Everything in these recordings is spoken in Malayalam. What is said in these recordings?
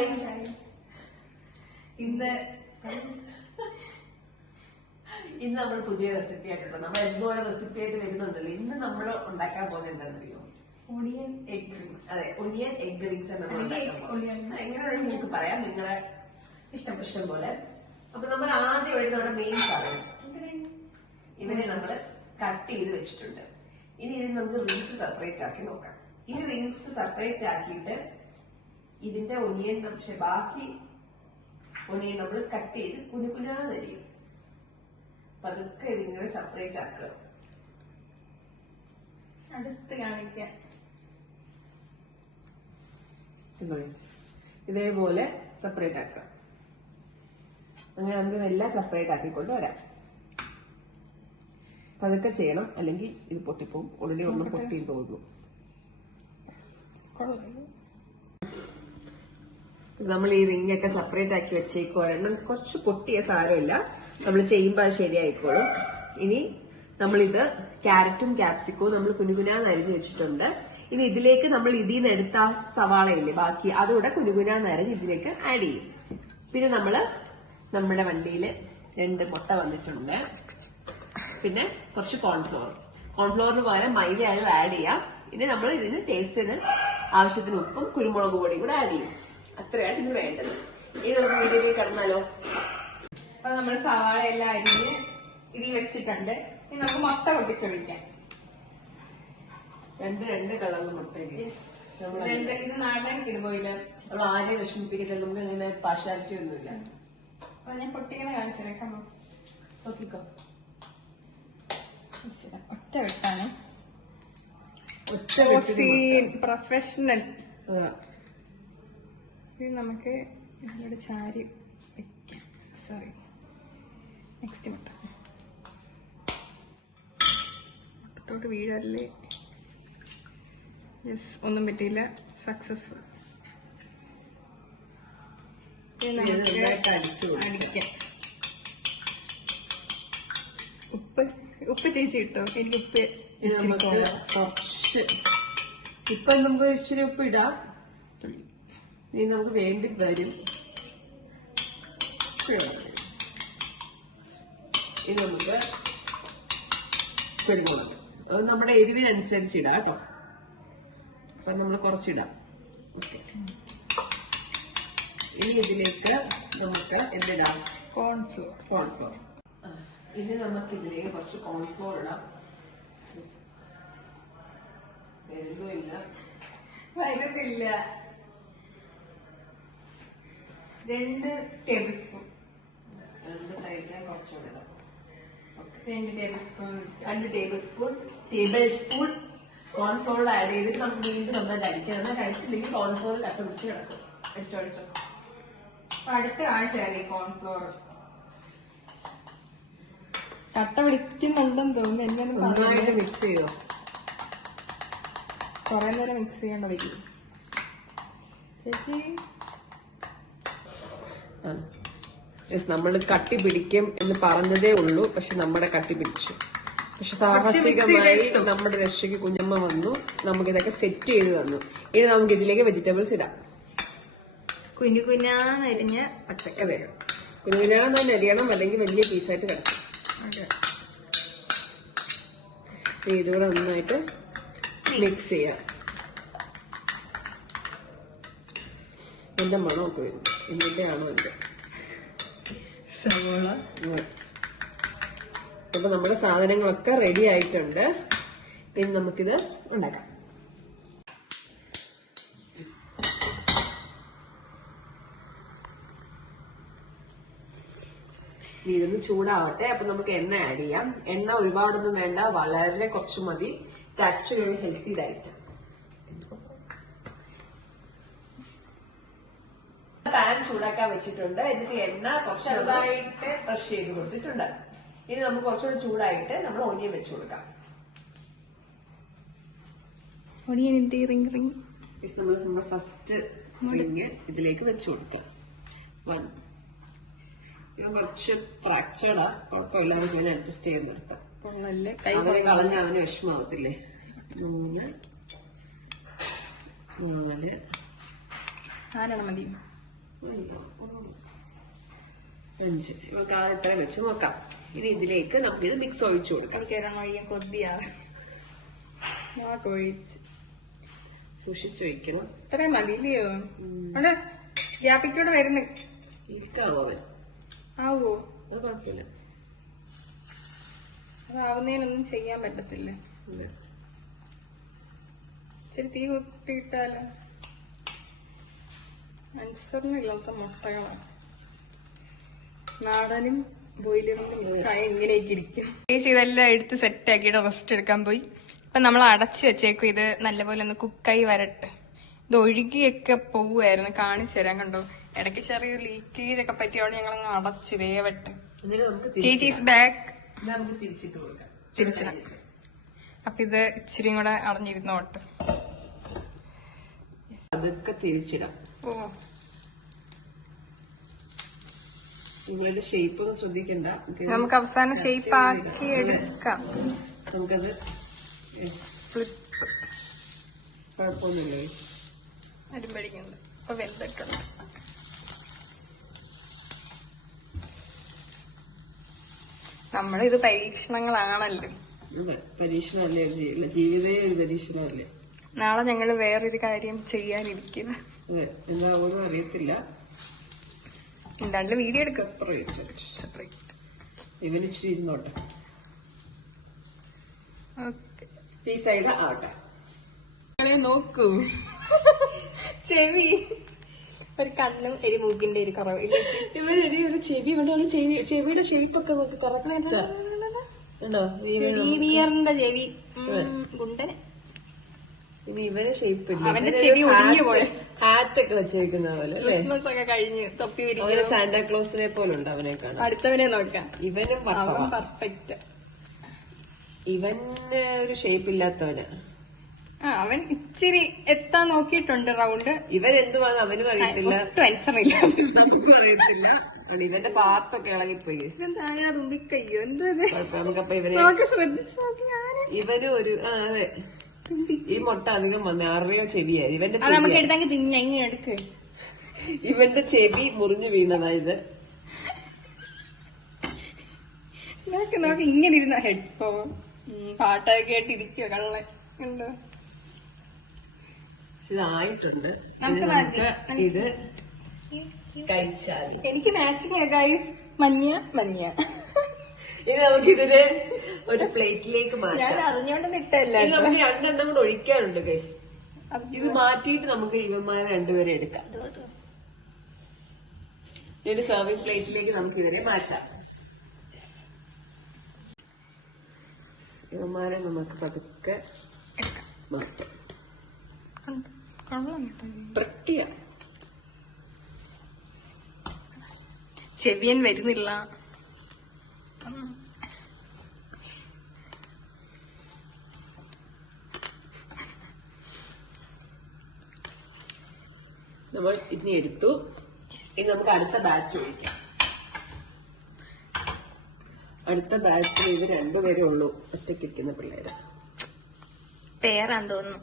ഗൈസ്, ഇന്ന് നമ്മൾ പുതിയ റെസിപ്പി ആയിട്ടുണ്ട്. നമ്മൾ എന്തോരം റെസിപ്പി ആയിട്ട് വരുന്നുണ്ടല്ലോ. ഇന്ന് നമ്മൾ ഉണ്ടാക്കാൻ പോകുന്നത് എന്താണെന്നറിയോ? Onion egg rings. അതെ, ഒണിയൻ എഗ് റിങ്സ് നമ്മൾ എങ്ങനെയാണെന്ന് നിങ്ങൾക്ക് പറയാം, നിങ്ങളുടെ ഇഷ്ടം പോലെ. അപ്പൊ നമ്മൾ ആദ്യമായിട്ട് നമ്മുടെ മെയിൻ സാധനം ഇവരെ നമ്മൾ കട്ട് ചെയ്ത് വെച്ചിട്ടുണ്ട്. ഇനി ഇതിന് നമുക്ക് റിങ്സ് സെപ്പറേറ്റ് ആക്കി നോക്കാം. ഈ റിങ്സ് സെപ്പറേറ്റ് ആക്കിയിട്ട് ഇതിന്റെ ഒനിയൻ, പക്ഷെ ബാക്കി ഒനിയൻ നമ്മൾ കട്ട് ചെയ്ത് കുനുകുനാന്നരിയും. പതുക്കെ ഇതിങ്ങനെ സെപ്പറേറ്റ് ആക്കുക. അടുത്ത് കാണിക്കാം. ഇതേപോലെ സെപ്പറേറ്റ് ആക്കുക. അങ്ങനെ നമുക്ക് എല്ലാം സെപ്പറേറ്റ് ആക്കിക്കൊണ്ട് വരാം. പതുക്കെ ചെയ്യണം, അല്ലെങ്കിൽ ഇത് പൊട്ടിപ്പോവും. ഓൾറെഡി ഒന്ന് പൊട്ടിയും തോന്നുന്നു. നമ്മൾ ഈ റിംഗ് ഒക്കെ സെപ്പറേറ്റ് ആക്കി വെച്ചേക്കും. ഒരെണ്ണം കുറച്ച് പൊട്ടിയ സാരമില്ല, നമ്മൾ ചെയ്യുമ്പോൾ അത് ശരിയായിക്കോളും. ഇനി നമ്മളിത് ക്യാരറ്റും ക്യാപ്സിക്കവും നമ്മൾ കുനുകുനാന്ന് അരിഞ്ഞു വെച്ചിട്ടുണ്ട്. ഇനി ഇതിലേക്ക് നമ്മൾ ഇതിൽ നിന്ന് എടുത്ത ആ സവാളയില്ലേ ബാക്കി, അതുകൂടെ കുനുകുനാന്ന് അരിഞ്ഞ് ഇതിലേക്ക് ആഡ് ചെയ്യും. പിന്നെ നമ്മള് നമ്മുടെ വണ്ടിയിൽ 2 മുട്ട വന്നിട്ടുണ്ട്. പിന്നെ കുറച്ച് കോൺഫ്ലോറിന് പകരം മൈദ ആയാലും ആഡ് ചെയ്യാം. ഇനി നമ്മൾ ഇതിന് ടേസ്റ്റിന് ആവശ്യത്തിന് ഉപ്പും കുരുമുളക് പൊടിയും കൂടെ ആഡ് ചെയ്യും. അത്രയാണ് ഇതിന് വേണ്ടത്. ഇനി നമുക്ക് വീഡിയോയിലേക്ക് കടന്നാലോ? അപ്പൊ നമ്മൾ സവാള എല്ലാം അരിഞ്ഞ് ഇതിൽ വെച്ചിട്ടുണ്ട്. ഇനി നമുക്ക് മുട്ട പൊട്ടിച്ചൊഴിക്കാം. 2 കളറിൽ മുട്ടയില് ഇത് നാടൻ കിടുപോയില്ല. നമ്മൾ ആരെയും വിഷമിപ്പിക്കട്ടെ, നമുക്ക് അങ്ങനെ പാർഷ്യാലിറ്റി ഒന്നുമില്ല. അപ്പൊ ഞാൻ പൊട്ടിങ്ങനെ കാണിച്ചേക്കാം. നോക്കിക്കോ, ഒറ്റ വെട്ടാണ്. ഒറ്റ പ്രൊഫഷണൽ. ഇത് നമുക്ക് ഇതിലൂടെ ചാരി വെക്കാം. സോറി, നെക്സ്റ്റ് മുട്ട മുട്ടത്തോട്ട് വീഴല്ലേ. യെസ്, ഒന്നും പറ്റിയില്ല, സക്സസ്ഫുൾ. അടിക്കാം. ഉപ്പ് ചേച്ചി കിട്ടോ? എനിക്ക് ഉപ്പ് കുറച്ച് ഇപ്പൊ നമുക്ക് ഇച്ചിരി ഉപ്പ് ഇടാം. ഇനി നമുക്ക് വേണ്ടി വരും. ഇനി നമുക്ക് കുരുമുളക്, അത് നമ്മുടെ എരിവിനനുസരിച്ച് ഇടാം കേട്ടോ. അപ്പൊ നമ്മൾ കുറച്ചിടാം. ഓക്കെ, ഇനി ഇതിലേക്ക് നമുക്ക് എന്തിടാം? കോൺഫ്ലോർ. ഇനി നമുക്ക് ഇതിലേക്ക് കുറച്ച് കോൺഫ്ലോർ ഇടാം. വരുന്നില്ല, 2 ടേബിൾ സ്പൂൺ. 2 ടൈപ്പിലെ കുറച്ചുകൂടെ ഇടാം. 2 ടേബിൾ സ്പൂൺ കോൺഫ്ലോർ ആഡ് ചെയ്തിട്ട് നമുക്ക് വീണ്ടും നന്നായിട്ട് അടിക്കാം. എന്നാൽ കഴിച്ചില്ലെങ്കിൽ കോൺഫ്ലോർ കട്ട പിടിച്ച് കിടക്കും. അടിച്ചോ. അടുത്ത് കാണിച്ചാലേ കോൺഫ്ലോർ കട്ട പിടിക്കുന്നുണ്ടെന്ന് തോന്നുന്നു. നന്നായിട്ട് മിക്സ് ചെയ്തോ. കുറെ നേരം മിക്സ് ചെയ്യേണ്ട വരും ചേച്ചി. നമ്മൾ കട്ടി പിടിക്കും എന്ന് പറഞ്ഞതേ ഉള്ളൂ, പക്ഷെ നമ്മുടെ കട്ടി പിടിച്ചു. പക്ഷെ സാഹസികമായി നമ്മുടെ രക്ഷയ്ക്ക് കുഞ്ഞമ്മ വന്നു, നമുക്കിതൊക്കെ സെറ്റ് ചെയ്ത് തന്നു. ഇനി നമുക്ക് ഇതിലേക്ക് വെജിറ്റബിൾസ് ഇടാം. കുഞ്ഞാന്നരിഞ്ഞ പച്ചക്കറി. കുഞ്ഞാന്ന് അരിയണം, അല്ലെങ്കിൽ വലിയ പീസായിട്ട് കിടക്കും. ഇതുകൂടെ നന്നായിട്ട് മിക്സ് ചെയ്യാം. എന്റെ മണമൊക്കെ വരും. എന്നിന്റെ ആണോ എന്റെ സവോള. അപ്പൊ നമ്മുടെ സാധനങ്ങളൊക്കെ റെഡി ആയിട്ടുണ്ട്. ഇനി നമുക്കിത് ഉണ്ടാക്കാം. ഇതൊന്ന് ചൂടാവട്ടെ. അപ്പൊ നമുക്ക് എണ്ണ ആഡ് ചെയ്യാം. എണ്ണ ഒരുപാടൊന്നും വേണ്ട, വളരെ കുറച്ച് മതി. ഇത് ആക്ച്വലി ഹെൽത്തി ഡയറ്റ്. പാൻ ചൂടാക്കാൻ വെച്ചിട്ടുണ്ട്. എന്നിട്ട് എണ്ണ കുറച്ച് ചെറുതായിട്ട് ബ്രഷ് ചെയ്ത് കൊടുത്തിട്ടുണ്ട്. ഇനി നമുക്ക് കുറച്ചുകൂടി ചൂടായിട്ട് നമ്മൾ ഒനിയൻ വെച്ച് കൊടുക്കാം. നമ്മൾ ഫസ്റ്റ് റിങ് ഇതിലേക്ക് വെച്ച് കൊടുക്കാം. ഇത് കുറച്ച് ഫ്രാക്ചർഡാ, കുഴപ്പമില്ലാതെ ഞാൻ അഡ്ജസ്റ്റ് ചെയ്തെടുത്താം. അവരെ കളഞ്ഞ അവന് വിഷമാവത്തില്ലേ. 3 4 4 മതി. 5 നമുക്ക് ആ ഇത്ര വെച്ച് നോക്കാം. ഇനി ഇതിലേക്ക് നമുക്ക് ഇത് മിക്സ് ഒഴിച്ചു കൊടുക്കാം. എനിക്ക് കൊതിയാണ് ഒഴിച്ച് സൂക്ഷിച്ചൊഴിക്കണം. ഇത്രയും മതി ഇല്ലയോ? അവിടെ ഗ്യാപ്പിക്കൂടെ വരുന്നു. ഇരിക്കാവോ അവൻ? ആവോ? അത് കുഴപ്പമില്ല. അതാവുന്നതിനൊന്നും ചെയ്യാൻ പറ്റത്തില്ല. ഇച്ചിരി തീ കുത്തിയിട്ടാലോ? അനുസരണയില്ലാത്ത മുട്ടകളാണ്. നാടനും ബോയിലറും മിക്സായി ഇങ്ങനെയൊക്കെ ഇരിക്കും. ഇതെല്ലാം എടുത്ത് സെറ്റ് ആക്കിയിട്ട് റെസ്റ്റ് എടുക്കാൻ പോയി. ഇപ്പൊ നമ്മൾ അടച്ചു വെച്ചേക്കും. ഇത് നല്ലപോലെ ഒന്ന് കുക്കായി വരട്ടെ. ഇത് ഒഴുകിയൊക്കെ പോവുമായിരുന്നു. കാണിച്ചു തരാൻ കണ്ടോ? ഇടയ്ക്ക് ചെറിയ ലീക്കേജ് ഒക്കെ പറ്റിയോണ്ട് ഞങ്ങൾ അങ്ങ് അടച്ച് വേവട്ടെ. ചേച്ചീസ് ബാക്ക് തിരിച്ചിടാം. അപ്പൊ ഇത് ഇച്ചിരി കൂടെ അടഞ്ഞിരുന്നോട്ട്. അതൊക്കെ തിരിച്ചിടാം. ഓ, നിങ്ങളുടെ ഷേപ്പ് ഒന്നും ശ്രദ്ധിക്കണ്ട. നമുക്ക് അവസാനം ഷേപ്പ് ആക്കി എടുക്കാം. നമുക്കത് കുഴപ്പമൊന്നുമില്ലേ? അരുമ്പടിക്കുന്നുണ്ട്. ഇപ്പൊ വെന്തിട്ടുണ്ട്. നമ്മളിത് പരീക്ഷണങ്ങളാണല്ലോ. പരീക്ഷണമല്ലേ? ജീവിതമേ ഒരു പരീക്ഷണമല്ലേ? നാളെ ഞങ്ങള് വേറൊരു കാര്യം ചെയ്യാനിരിക്കുന്നു. അതെ, എന്താവുമെന്നും അറിയത്തില്ല. എന്താണ്ട് വീഡിയോ എടുക്കും. ഇവന് ഇച്ചിരി ഇരുന്നോട്ടെ. ഓക്കെ, ഈ സൈഡ് ആവട്ടെ. നോക്കൂ, ചെവി ഒരു കണ്ണും ഒരു മൂക്കിന്റെ ഒരു കുറവ്. ഇവര് ചെവി കൊണ്ടാണ് ചെവിയുടെ ഷേപ്പ് ഒക്കെ നോക്കി കറക്റ്റ് വിയറിന്റെ ചെവി ഗുണ്ടന്. ഇവരെ ഷേപ്പ് ഇല്ല. അവന്റെ ചെവി ഒടിഞ്ഞു പോയ ഹാറ്റ് ഒക്കെ വെച്ചിരിക്കുന്ന പോലെ അല്ലേ? ക്രിസ്മസ് ഒക്കെ കഴിഞ്ഞ് തൊപ്പി അവന് സാന്റാക്ലോസിനെ പോലെ ഉണ്ട്. അവനെ കാണാൻ. അടുത്തവനെ നോക്കാം. ഇവനും പെർഫെക്റ്റ്. ഇവന് ഒരു ഷേപ്പ് ഇല്ലാത്തവന്. അവൻ ഇച്ചിരി എത്താൻ നോക്കിയിട്ടുണ്ട് റൗണ്ട്. ഇവൻ എന്തുവാന്ന് അവനും അറിയത്തില്ല, ആൻസറില്ല, നമുക്കും അറിയത്തില്ല. ഇവന്റെ പാർട്ടൊക്കെ ഇളകിപ്പോയി. തുമ്പിക്കയ്യോ എന്താ നമുക്കപ്പൊ ഇവനും ഒരു അതെ ഈ മുട്ട അധികം വന്ന ആരുടെയോ ചെവിയായി. ഇവന്റെ നമുക്ക് എടുത്തെങ്കിൽ തിന്നെ എടുക്ക്. ഇവന്റെ ചെവി മുറിഞ്ഞു വീണതായത്. നോക്ക് ഇങ്ങനെ ഇരുന്ന ഹെഡ്ഫോൺ പാട്ടൊക്കെ കേട്ടിരിക്കുക കള്ളെ ഉണ്ടോ? ഇതായിട്ടുണ്ട്. ഇത് കഴിച്ചാൽ എനിക്ക് മാച്ചിങ് ഗൈസ്. മഞ്ഞ മഞ്ഞ. ഇനി നമുക്കിതിന് ഒരു പ്ലേറ്റിലേക്ക് മാറ്റാം. ഞാൻ അറിഞ്ഞോണ്ട് ഇട്ടല്ല. നമുക്ക് 2 എണ്ണം കൂടെ ഒഴിക്കാനുണ്ട് ഗൈസ്. ഇത് മാറ്റിയിട്ട് നമുക്ക് ഇവന്മാരെ 2 പേരെ എടുക്കാം. ഒരു സർവിംഗ് പ്ലേറ്റിലേക്ക് നമുക്ക് ഇവരെ മാറ്റാം. ഇവന്മാരെ നമുക്ക് പതുക്കെ മാറ്റാം. ചെവിയൻ വരുന്നില്ല. നമ്മൾ ഇനി എടുത്തു. ഇനി നമുക്ക് അടുത്ത ബാച്ച് ഒഴിക്കാം. അടുത്ത ബാച്ചിൽ ഇത് 2 പേരേ ഉള്ളൂ. ഒറ്റയ്ക്കിരിക്കുന്ന പിള്ളേര് പേരാന്ന് തോന്നുന്നു.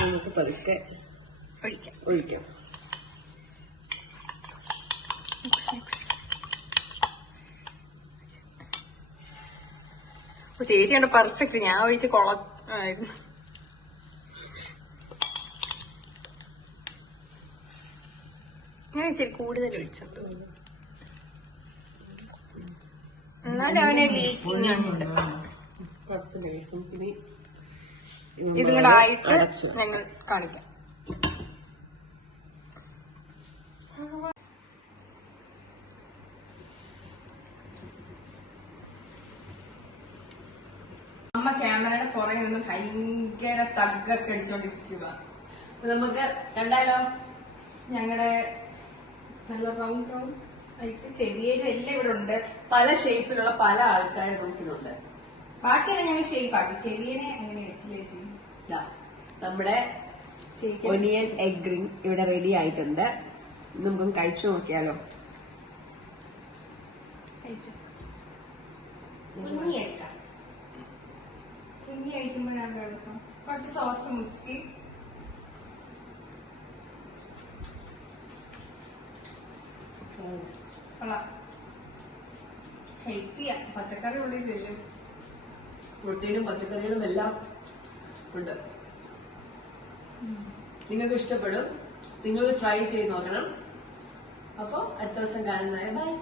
നമുക്ക് പതുക്കെ ഒഴിക്കാം. ചേച്ചി കണ്ട പെർഫെക്റ്റ്. ഞാൻ ഒഴിച്ച് കൊളായിരുന്നു. ഞാൻ ഇച്ചിരി കൂടുതൽ ഒഴിച്ചത്. എന്നാലും അവനെ ലീക്കിങ് ഉണ്ട്. ഇതും കൂടെ ആയിട്ട് ഞങ്ങൾ കാണിക്കാം. അമ്മ ക്യാമറയുടെ പുറകെ നിന്ന് ഭയങ്കര തഗ്ഗൊക്കെ അടിച്ചോണ്ടിരിക്കുക. നമുക്ക് കണ്ടാലോ? ഞങ്ങളുടെ നല്ല റൗണ്ട് ആയിട്ട് ചെവിയേലും എല്ലാം ഇവിടെ ഉണ്ട്. പല ഷേപ്പിലുള്ള പല ആൾക്കാരെ നോക്കുന്നുണ്ട്. ബാക്കിയെല്ലാം ഞങ്ങൾ ഷേപ്പ് ആക്കി. ചെവിയനെ അങ്ങനെ വെച്ചില്ലേ? നമ്മുടെ ഒനിയൻ എഗ് റിംഗ് ഇവിടെ റെഡി ആയിട്ടുണ്ട്. നമുക്കൊന്ന് കഴിച്ചു നോക്കിയാലോ? കുഞ്ഞി കഴിക്കുമ്പോഴാണ് എളുപ്പം. കുറച്ച് സോസ് മുക്കി ഹെൽത്തിയാ, പച്ചക്കറി ഉള്ളിൽ ചെല്ലും. പ്രോട്ടീനും പച്ചക്കറികളും എല്ലാം ഉണ്ട്. നിങ്ങൾക്ക് ഇഷ്ടപ്പെടും. നിങ്ങൾ ട്രൈ ചെയ്ത് നോക്കണം. അപ്പൊ അടുത്ത ദിവസം കാണുന്നതായ ബൈ.